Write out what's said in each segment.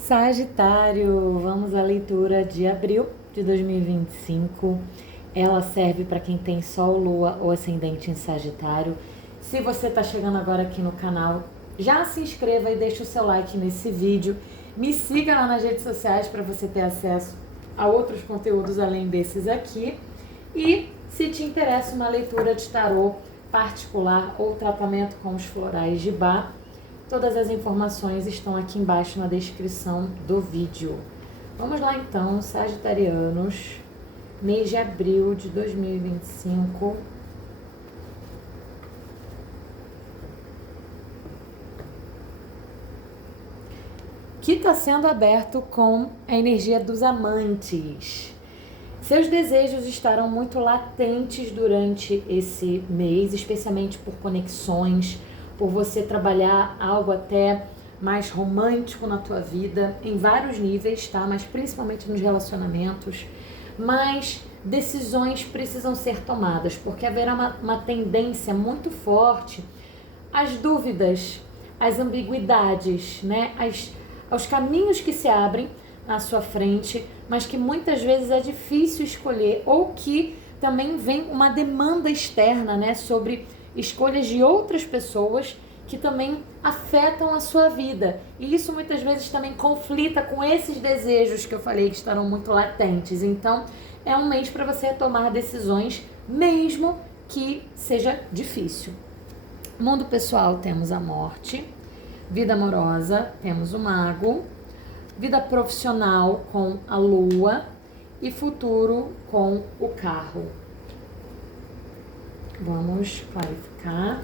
Sagitário, vamos à leitura de abril de 2025. Ela serve para quem tem Sol, Lua ou Ascendente em Sagitário. Se você está chegando agora aqui no canal, já se inscreva e deixe o seu like nesse vídeo. Me siga lá nas redes sociais para você ter acesso a outros conteúdos além desses aqui. E se te interessa uma leitura de tarô particular ou tratamento com os florais de Bach, todas as informações estão aqui embaixo na descrição do vídeo. Vamos lá então, sagitarianos, mês de abril de 2025. Que está sendo aberto com a energia dos amantes. Seus desejos estarão muito latentes durante esse mês, especialmente por conexões, por você trabalhar algo até mais romântico na tua vida, em vários níveis, tá? Mas principalmente nos relacionamentos. Mas decisões precisam ser tomadas, porque haverá uma tendência muito forte às dúvidas, às ambiguidades, né? Aos caminhos que se abrem na sua frente, mas que muitas vezes é difícil escolher, ou que também vem uma demanda externa, né, sobre escolhas de outras pessoas que também afetam a sua vida. E isso muitas vezes também conflita com esses desejos que eu falei que estarão muito latentes. Então, é um mês para você tomar decisões, mesmo que seja difícil. Mundo pessoal, temos a morte. Vida amorosa, temos o mago. Vida profissional com a lua e futuro com o carro. Vamos clarificar.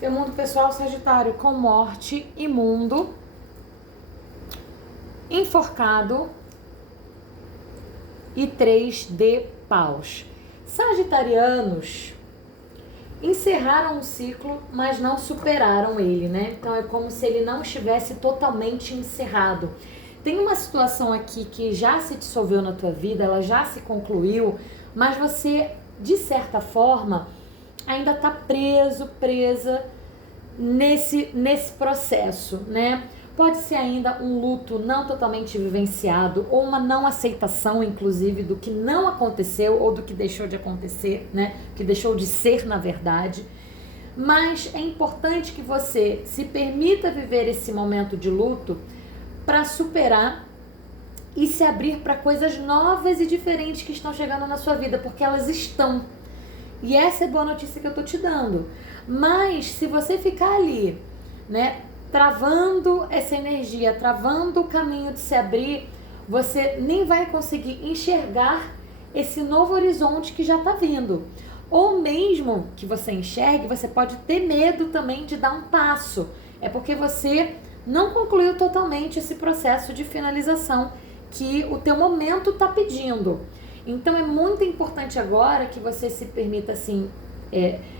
Teu mundo pessoal, Sagitário, com morte, imundo, enforcado e 3 de paus. Sagitarianos encerraram um ciclo, mas não superaram ele, né? Então é como se ele não estivesse totalmente encerrado. Tem uma situação aqui que já se dissolveu na tua vida, ela já se concluiu, mas você, de certa forma, ainda está presa nesse processo, né? Pode ser ainda um luto não totalmente vivenciado ou uma não aceitação, inclusive, do que não aconteceu ou do que deixou de acontecer, né? Que deixou de ser, na verdade. Mas é importante que você se permita viver esse momento de luto para superar e se abrir para coisas novas e diferentes que estão chegando na sua vida, porque elas estão. E essa é a boa notícia que eu tô te dando. Mas se você ficar ali, né, travando essa energia, travando o caminho de se abrir, você nem vai conseguir enxergar esse novo horizonte que já tá vindo. Ou mesmo que você enxergue, você pode ter medo também de dar um passo. É porque você não concluiu totalmente esse processo de finalização que o teu momento tá pedindo. Então é muito importante agora que você se permita assim,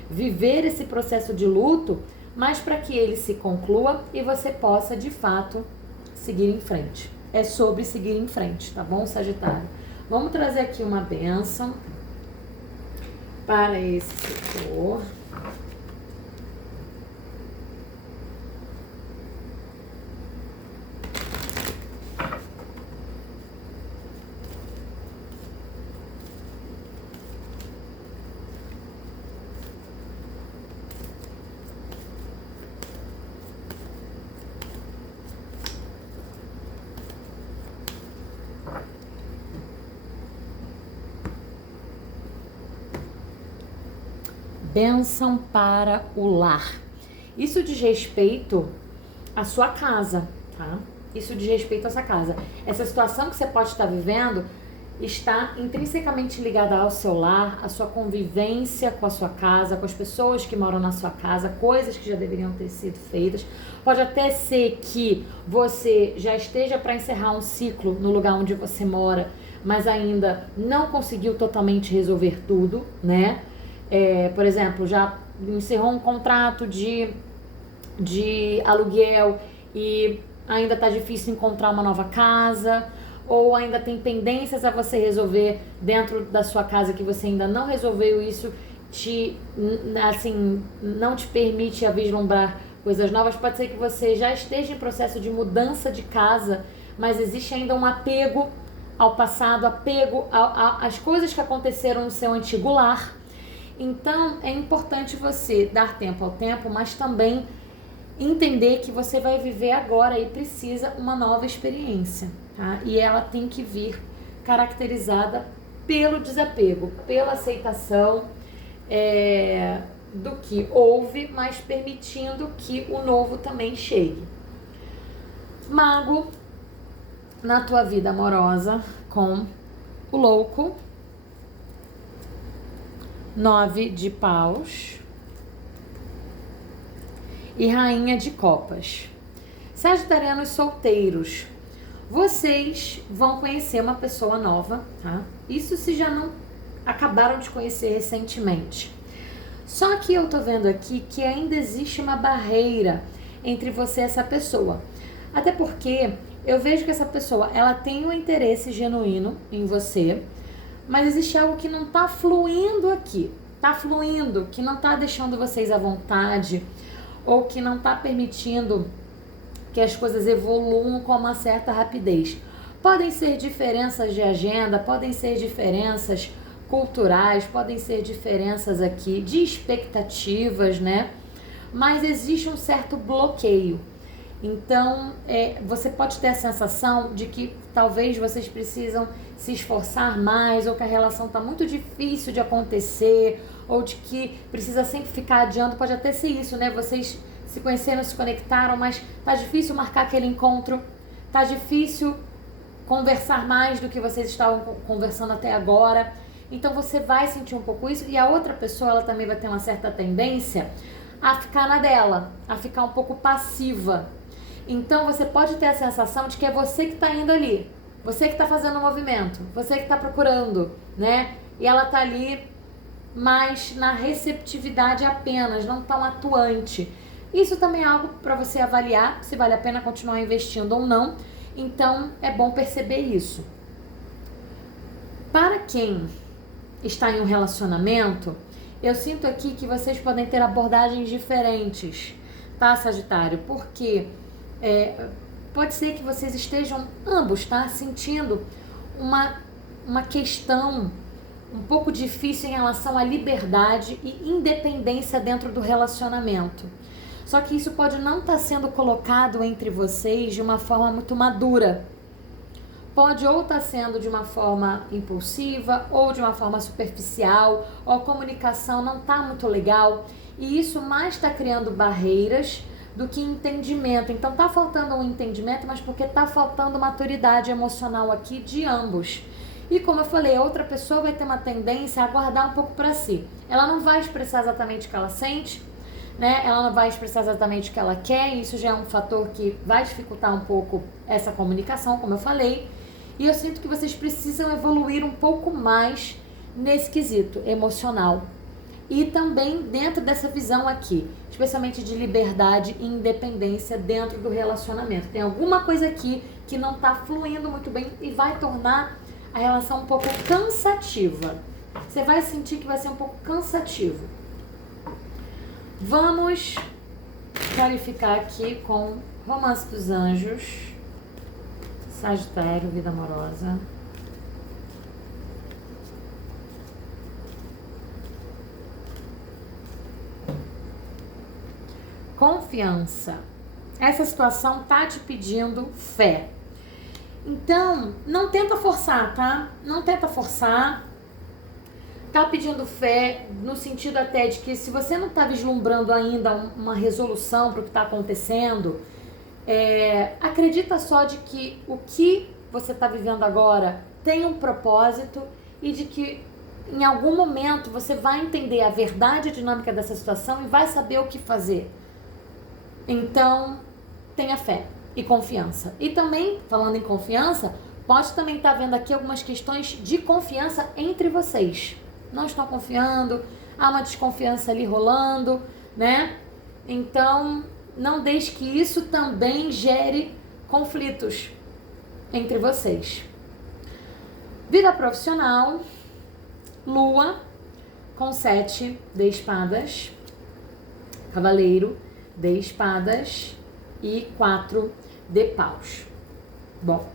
viver esse processo de luto, mas para que ele se conclua e você possa de fato seguir em frente. É sobre seguir em frente, tá bom, Sagitário? Vamos trazer aqui uma bênção para esse setor. Bênção para o lar. Isso diz respeito à sua casa, tá? Isso diz respeito a essa casa. Essa situação que você pode estar vivendo está intrinsecamente ligada ao seu lar, à sua convivência com a sua casa, com as pessoas que moram na sua casa, coisas que já deveriam ter sido feitas. Pode até ser que você já esteja para encerrar um ciclo no lugar onde você mora, mas ainda não conseguiu totalmente resolver tudo, né? Por exemplo, já encerrou um contrato de aluguel e ainda está difícil encontrar uma nova casa, ou ainda tem pendências a você resolver dentro da sua casa que você ainda não resolveu, isso não te permite a vislumbrar coisas novas. Pode ser que você já esteja em processo de mudança de casa, mas existe ainda um apego ao passado, apego às coisas que aconteceram no seu antigo lar. Então é importante você dar tempo ao tempo, mas também entender que você vai viver agora e precisa uma nova experiência, tá? E ela tem que vir caracterizada pelo desapego, pela aceitação do que houve, mas permitindo que o novo também chegue. Mago na tua vida amorosa com o louco, 9 de paus e rainha de copas. Sagitarianos solteiros, vocês vão conhecer uma pessoa nova, tá? Isso se já não acabaram de conhecer recentemente. Só que eu tô vendo aqui que ainda existe uma barreira entre você e essa pessoa. Até porque eu vejo que essa pessoa, ela tem um interesse genuíno em você, mas existe algo que não tá fluindo aqui. Tá fluindo, que não tá deixando vocês à vontade, ou que não tá permitindo que as coisas evoluam com uma certa rapidez. Podem ser diferenças de agenda, podem ser diferenças culturais, podem ser diferenças aqui de expectativas, né? Mas existe um certo bloqueio. Então, você pode ter a sensação de que talvez vocês precisam se esforçar mais, ou que a relação está muito difícil de acontecer, ou de que precisa sempre ficar adiando. Pode até ser isso, né? Vocês se conheceram, se conectaram, mas tá difícil marcar aquele encontro, tá difícil conversar mais do que vocês estavam conversando até agora. Então você vai sentir um pouco isso, e a outra pessoa, ela também vai ter uma certa tendência a ficar na dela, a ficar um pouco passiva. Então você pode ter a sensação de que é você que está indo ali, você que está fazendo o movimento, você que está procurando, né? E ela está ali mais na receptividade apenas, não tão atuante. Isso também é algo para você avaliar se vale a pena continuar investindo ou não. Então é bom perceber isso. Para quem está em um relacionamento, eu sinto aqui que vocês podem ter abordagens diferentes, tá, Sagitário? Porque pode ser que vocês estejam ambos, tá, sentindo uma questão um pouco difícil em relação à liberdade e independência dentro do relacionamento. Só que isso pode não estar sendo colocado entre vocês de uma forma muito madura. Pode ou estar sendo de uma forma impulsiva, ou de uma forma superficial, ou a comunicação não está muito legal. E isso mais está criando barreiras do que entendimento. Então tá faltando um entendimento, mas porque tá faltando maturidade emocional aqui de ambos. E como eu falei, a outra pessoa vai ter uma tendência a guardar um pouco para si. Ela não vai expressar exatamente o que ela sente, né? Ela não vai expressar exatamente o que ela quer, e isso já é um fator que vai dificultar um pouco essa comunicação, como eu falei. E eu sinto que vocês precisam evoluir um pouco mais nesse quesito emocional. E também dentro dessa visão aqui, especialmente de liberdade e independência dentro do relacionamento. Tem alguma coisa aqui que não está fluindo muito bem e vai tornar a relação um pouco cansativa. Você vai sentir que vai ser um pouco cansativo. Vamos clarificar aqui com Romance dos Anjos, Sagitário, vida amorosa. Confiança. Essa situação tá te pedindo fé. Então, não tenta forçar, tá? Não tenta forçar. Tá pedindo fé no sentido até de que se você não tá vislumbrando ainda uma resolução para o que tá acontecendo, Acredita só de que o que você está vivendo agora tem um propósito e de que em algum momento você vai entender a verdade e a dinâmica dessa situação e vai saber o que fazer. Então, tenha fé e confiança. E também, falando em confiança, pode também estar vendo aqui algumas questões de confiança entre vocês. Não estão confiando, há uma desconfiança ali rolando, né? Então, não deixe que isso também gere conflitos entre vocês. Vida profissional, Lua com 7 de espadas, Cavaleiro de espadas e 4 de paus. Bom,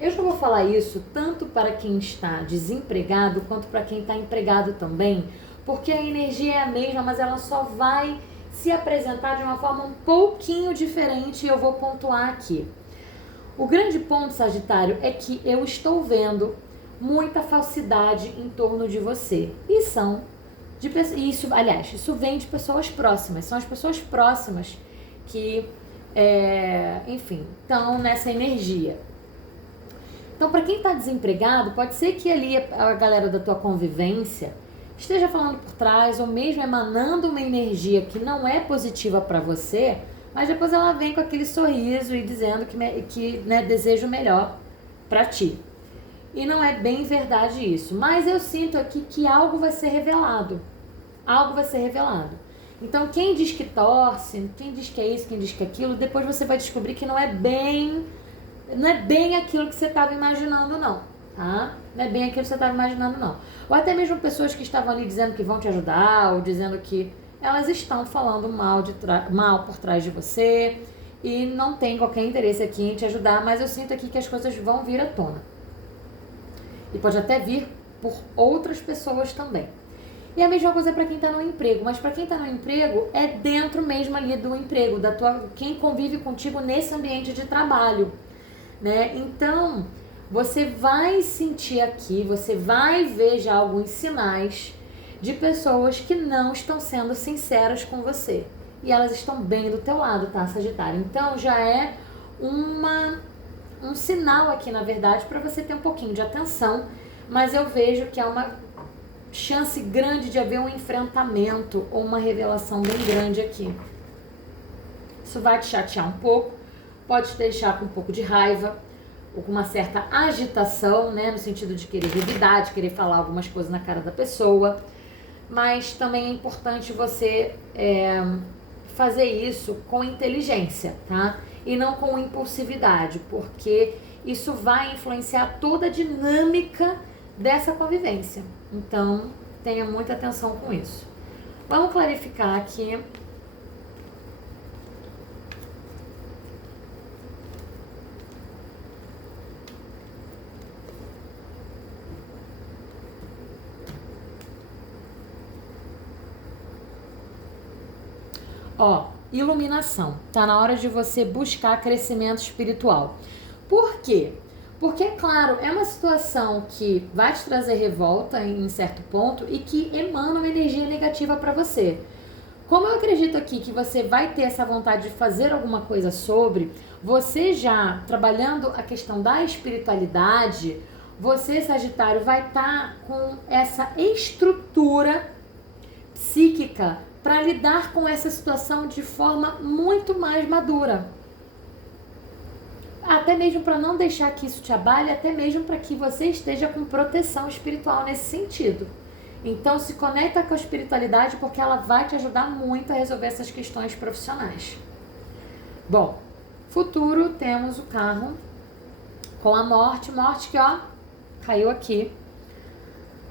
eu já vou falar isso tanto para quem está desempregado quanto para quem está empregado também, porque a energia é a mesma, mas ela só vai se apresentar de uma forma um pouquinho diferente e eu vou pontuar aqui. O grande ponto, Sagitário, é que eu estou vendo muita falsidade em torno de você. E são de isso, aliás, isso vem de pessoas próximas. São as pessoas próximas que, enfim, estão nessa energia. Então, para quem está desempregado, pode ser que ali a galera da tua convivência esteja falando por trás ou mesmo emanando uma energia que não é positiva para você, mas depois ela vem com aquele sorriso e dizendo que né, deseja o melhor para ti. E não é bem verdade isso. Mas eu sinto aqui que algo vai ser revelado. Algo vai ser revelado. Então, quem diz que torce, quem diz que é isso, quem diz que é aquilo, depois você vai descobrir que não é bem aquilo que você estava imaginando, não. Tá? Não é bem aquilo que você estava imaginando, não. Ou até mesmo pessoas que estavam ali dizendo que vão te ajudar, ou dizendo que elas estão falando mal por trás de você e não tem qualquer interesse aqui em te ajudar, mas eu sinto aqui que as coisas vão vir à tona. E pode até vir por outras pessoas também. E a mesma coisa para quem está no emprego, mas para quem está no emprego é dentro mesmo ali do emprego, quem convive contigo nesse ambiente de trabalho, né? Então, você vai sentir aqui, você vai ver já alguns sinais de pessoas que não estão sendo sinceras com você. E elas estão bem do teu lado, tá, Sagitário? Então, já é um sinal aqui, na verdade, para você ter um pouquinho de atenção, mas eu vejo que há uma chance grande de haver um enfrentamento ou uma revelação bem grande aqui. Isso vai te chatear um pouco, pode te deixar com um pouco de raiva, ou com uma certa agitação, né, no sentido de querer revidar, de querer falar algumas coisas na cara da pessoa, mas também é importante você fazer isso com inteligência, tá? E não com impulsividade, porque isso vai influenciar toda a dinâmica dessa convivência. Então, tenha muita atenção com isso. Vamos clarificar aqui. Ó, iluminação. Tá na hora de você buscar crescimento espiritual. Por quê? Porque, claro, é uma situação que vai te trazer revolta em certo ponto e que emana uma energia negativa para você. Como eu acredito aqui que você vai ter essa vontade de fazer alguma coisa sobre, você já trabalhando a questão da espiritualidade, você, Sagitário, vai estar com essa estrutura psíquica para lidar com essa situação de forma muito mais madura. Até mesmo para não deixar que isso te abale, até mesmo para que você esteja com proteção espiritual nesse sentido. Então, se conecta com a espiritualidade porque ela vai te ajudar muito a resolver essas questões profissionais. Bom, futuro, temos o carro com a morte que, ó, caiu aqui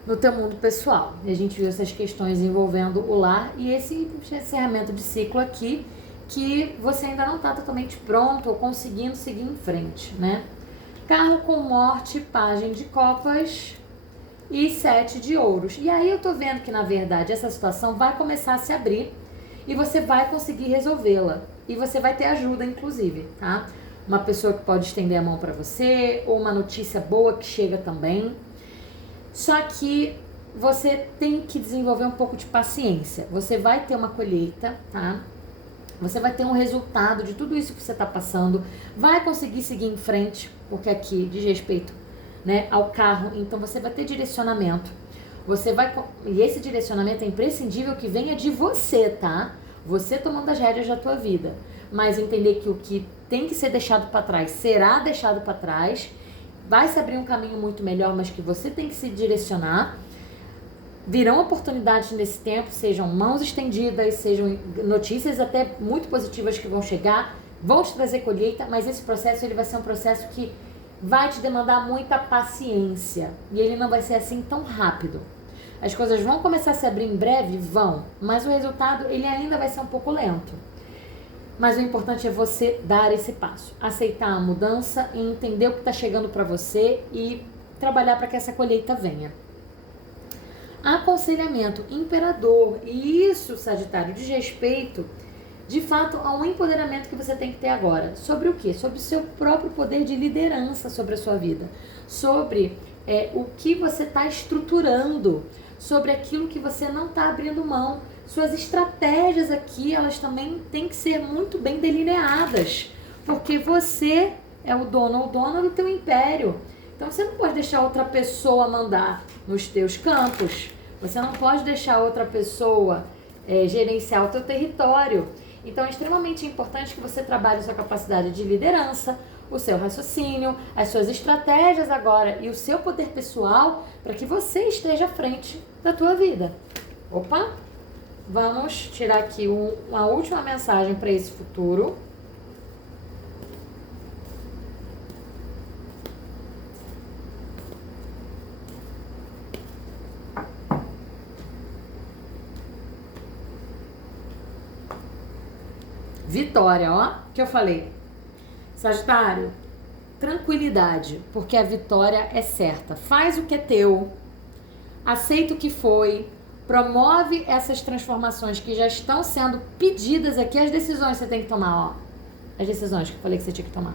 no teu mundo pessoal. E a gente viu essas questões envolvendo o lar e esse encerramento de ciclo aqui, que você ainda não está totalmente pronto ou conseguindo seguir em frente, né? Carro com morte, pajem de copas e 7 de ouros. E aí eu tô vendo que, na verdade, essa situação vai começar a se abrir e você vai conseguir resolvê-la. E você vai ter ajuda, inclusive, tá? Uma pessoa que pode estender a mão para você ou uma notícia boa que chega também. Só que você tem que desenvolver um pouco de paciência. Você vai ter uma colheita, tá? Você vai ter um resultado de tudo isso que você está passando, vai conseguir seguir em frente, porque aqui diz respeito, né, ao carro, então você vai ter direcionamento. E esse direcionamento é imprescindível que venha de você, tá? Você tomando as rédeas da tua vida. Mas entender que o que tem que ser deixado para trás será deixado para trás, vai se abrir um caminho muito melhor, mas que você tem que se direcionar. Virão oportunidades nesse tempo, sejam mãos estendidas, sejam notícias até muito positivas que vão chegar, vão te trazer colheita, mas esse processo ele vai ser um processo que vai te demandar muita paciência e ele não vai ser assim tão rápido. As coisas vão começar a se abrir em breve? Vão, mas o resultado ele ainda vai ser um pouco lento. Mas o importante é você dar esse passo, aceitar a mudança e entender o que está chegando para você e trabalhar para que essa colheita venha. Aconselhamento, imperador, e isso, Sagitário, diz respeito, de fato, a um empoderamento que você tem que ter agora. Sobre o quê? Sobre o seu próprio poder de liderança sobre a sua vida, sobre o que você está estruturando, sobre aquilo que você não está abrindo mão. Suas estratégias aqui, elas também têm que ser muito bem delineadas, porque você é o dono ou dona do teu império. Então você não pode deixar outra pessoa mandar nos teus campos, você não pode deixar outra pessoa gerenciar o teu território. Então é extremamente importante que você trabalhe a sua capacidade de liderança, o seu raciocínio, as suas estratégias agora e o seu poder pessoal para que você esteja à frente da tua vida. Opa! Vamos tirar aqui uma última mensagem para esse futuro. Vitória, ó, que eu falei. Sagitário, tranquilidade, porque a vitória é certa. Faz o que é teu, aceita o que foi, promove essas transformações que já estão sendo pedidas aqui, as decisões que você tem que tomar, ó. As decisões que eu falei que você tinha que tomar.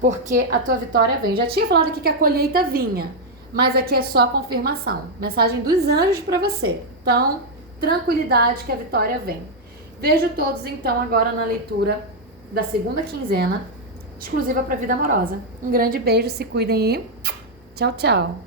Porque a tua vitória vem. Já tinha falado aqui que a colheita vinha, mas aqui é só a confirmação. Mensagem dos anjos para você. Então, tranquilidade que a vitória vem. Vejo todos, então, agora na leitura da segunda quinzena, exclusiva para a vida amorosa. Um grande beijo, se cuidem e tchau, tchau.